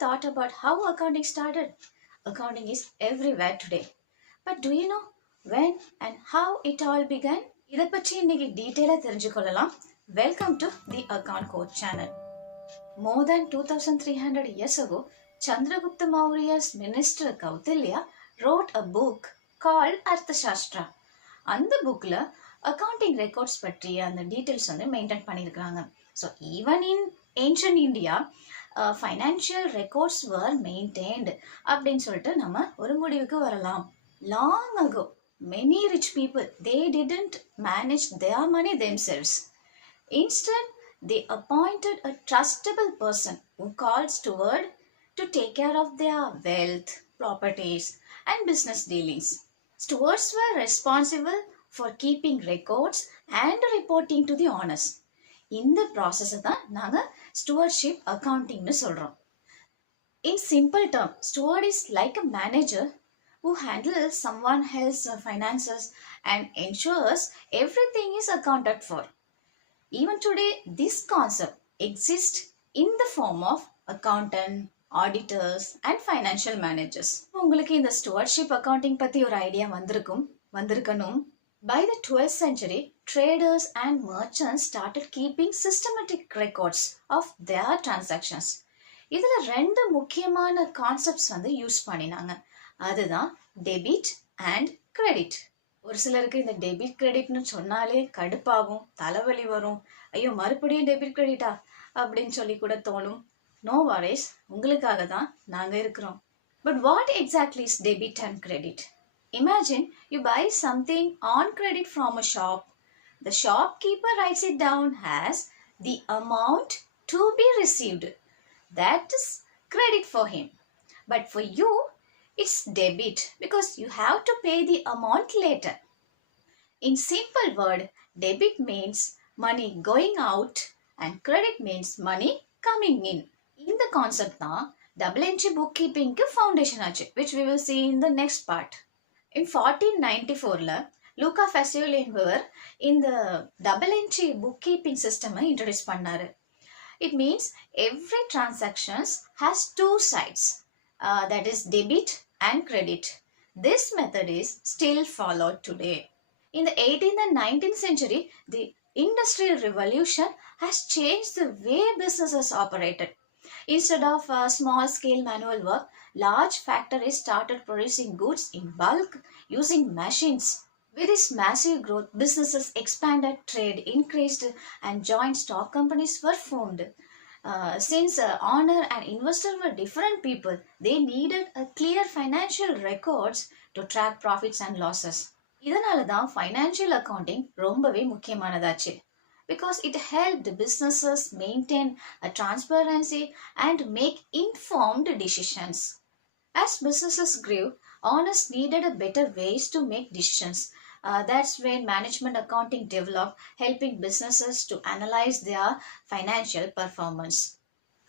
thought about how accounting started? Accounting is everywhere today. But do you know when and how it all began? இதை பற்றி இன்னைக்கு டீட்டெயிலாக தெரிஞ்சுக்கொள்ளலாம். Welcome to the Account Coach channel. More than 2300 years ago, Chandragupta Maurya's minister Kautilya wrote a book called Arthashastra. அந்த புக்ல accounting records பற்றி அந்த டீட்டெயில்ஸ் வந்து மெயின்டைன் பண்ணியிருக்காங்க. So even in ancient India financial records were maintained அப்படின்னு சொல்லிட்டு நம்ம ஒரு முடிவுக்கு வரலாம். Long ago many rich people they didn't manage their money themselves. Instead, they appointed a trustable person who called steward to take care of their wealth, properties, and business dealings. Stewards were responsible for keeping records and reporting to the owners. இந்த ப்ராசஸை தான் நாங்கள் ஸ்டுவர்ட்ஷிப் அக்கவுண்டிங்னு சொல்கிறோம். In simple terms, steward is like a manager who handles someone else's finances and ensures everything is accounted for. Even today, this concept exists in the form of accountant, auditors and financial managers. உங்களுக்கு இந்த stewardship accounting பற்றி ஒரு ஐடியா வந்திருக்கணும். By the 12th century, traders and merchants started keeping systematic records of their transactions. இதில் ரெண்டு முக்கியமான கான்செப்ட்ஸ் வந்து யூஸ் பண்ணினாங்க. அதுதான் டெபிட் அண்ட் கிரெடிட். ஒரு சிலருக்கு இந்த டெபிட் கிரெடிட்னு சொன்னாலே கடுப்பாகும், தலைவலி வரும். ஐயோ மறுபடியும் டெபிட் கிரெடிட்டா அப்படின்னு சொல்லி கூட தோணும். நோ வரிஸ், உங்களுக்காக தான் நாங்கள் இருக்கிறோம். But what exactly is debit and credit? Imagine you buy something on credit from a shop. The shopkeeper writes it down as the amount to be received. That is credit for him. But for you, it's debit because you have to pay the amount later. In simple word, debit means money going out and credit means money coming in. In the concept na double entry bookkeeping ke foundation achu, which we will see in the next part. In 1494, Luca Facioli என்பவர் இந்த double entry bookkeeping system introduce பண்ணாரு. It means every transactions has two sides, that is debit and credit. This method is still followed today. In the 18th and 19th century, the Industrial Revolution has changed the way businesses operated. Instead of small-scale manual work, large factories started producing goods in bulk using machines. With this massive growth, businesses expanded, trade increased, and joint stock companies were formed. Since owner and investor were different people, they needed a clear financial records to track profits and losses. இதனால தான் financial accounting ரொம்பவே முக்கியமானதாச்சு. Because it helped businesses maintain a transparency and make informed decisions. As businesses grew, owners needed a better ways to make decisions. That's when management accounting developed, helping businesses to analyze their financial performance.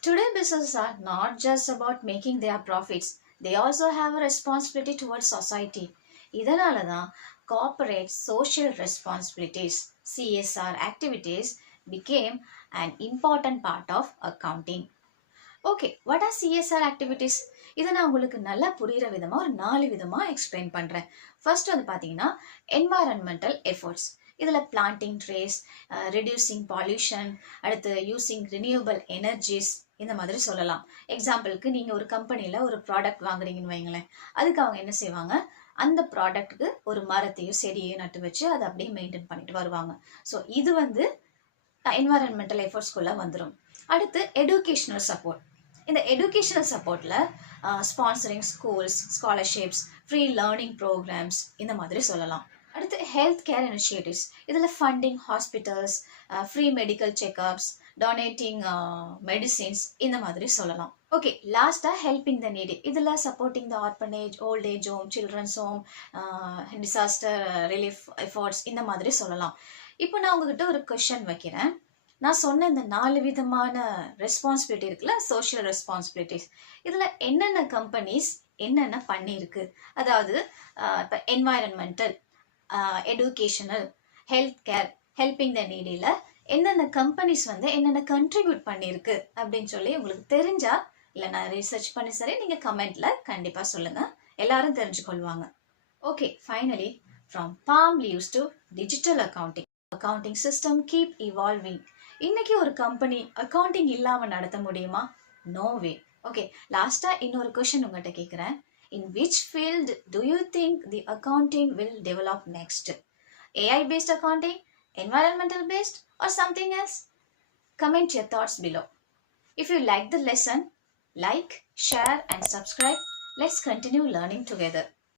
Today, businesses are not just about making their profits. They also have a responsibility towards society. இதனால தான் corporate social responsibilities, CSR activities became an important part of accounting. Okay, what are CSR activities? இதை நான் உங்களுக்கு நல்லா புரிகிற விதமாக ஒரு 4 விதமாக எக்ஸ்பிளைன் பண்ணுறேன். ஃபர்ஸ்ட் வந்து பார்த்தீங்கன்னா என்வாரன்மெண்டல் எஃபர்ட்ஸ். இதில் பிளான்டிங் ட்ரேஸ், ரெடியூசிங் பால்யூஷன், அடுத்து யூஸிங் ரினியூவபிள் எனர்ஜிஸ், இந்த மாதிரி சொல்லலாம். எக்ஸாம்பிளுக்கு நீங்கள் ஒரு கம்பெனியில் ஒரு ப்ராடக்ட் வாங்குறீங்கன்னு வைங்களேன். அதுக்கு அவங்க என்ன செய்வாங்க, அந்த ப்ராடக்ட்டுக்கு ஒரு மரத்தையும் செடியையும் நட்டு வச்சு அதை அப்படியே மெயின்டைன் பண்ணிட்டு வருவாங்க. ஸோ இது வந்து என்வாரன்மெண்டல் எஃபர்ட்ஸ்குள்ளே வந்துடும். அடுத்து எடுகேஷ்னல் சப்போர்ட். இந்த எடுகேஷனல் சப்போர்ட்டில் sponsoring schools, scholarships, free learning programs, இந்த மாதிரி சொல்லலாம். அடுத்து ஹெல்த் கேர் இனிஷியேட்டிவ்ஸ். இதில் funding hospitals, free medical checkups, donating medicines, இந்த மாதிரி சொல்லலாம். ஓகே, லாஸ்ட்டாக ஹெல்பிங் த நீடி. இதில் supporting the orphanage, old age home, children's home, disaster relief efforts, இந்த மாதிரி சொல்லலாம். இப்போ நான் உங்ககிட்ட ஒரு கொஷன் வைக்கிறேன். நான் சொன்ன இந்த 4 விதமான ரெஸ்பான்சிபிலிட்டி இருக்குல்ல, சோஷியல் ரெஸ்பான்சிபிலிட்டிஸ், இதில் என்னென்ன கம்பெனிஸ் என்னென்ன பண்ணியிருக்கு? அதாவது இப்போ environmental, educational, health care, helping the நீடியில் என்னென்ன கம்பெனிஸ் வந்து என்னென்ன கண்ட்ரிபியூட் பண்ணியிருக்கு அப்படின்னு சொல்லி உங்களுக்கு தெரிஞ்சால் இல்லை நான் ரிசர்ச் பண்ணி சரி நீங்கள் கமெண்ட்டில் கண்டிப்பாக சொல்லுங்கள், எல்லாரும் தெரிஞ்சுக்கொள்வாங்க. Okay, finally from palm leaves to digital accounting system keep evolving. இன்னைக்கு ஒரு கம்பெனி அக்கவுண்டிங் இல்லாமல் நடத்த முடியுமா? நோ வே. ஓகே, லாஸ்ட்டாக இன்னொரு கொஷின் உங்கள்கிட்ட கேட்குறேன். In which field do you think the accounting will develop next? AI based accounting, environmental based, or something else? Comment your thoughts below. If you like the lesson, like, share and subscribe. Let's continue learning together.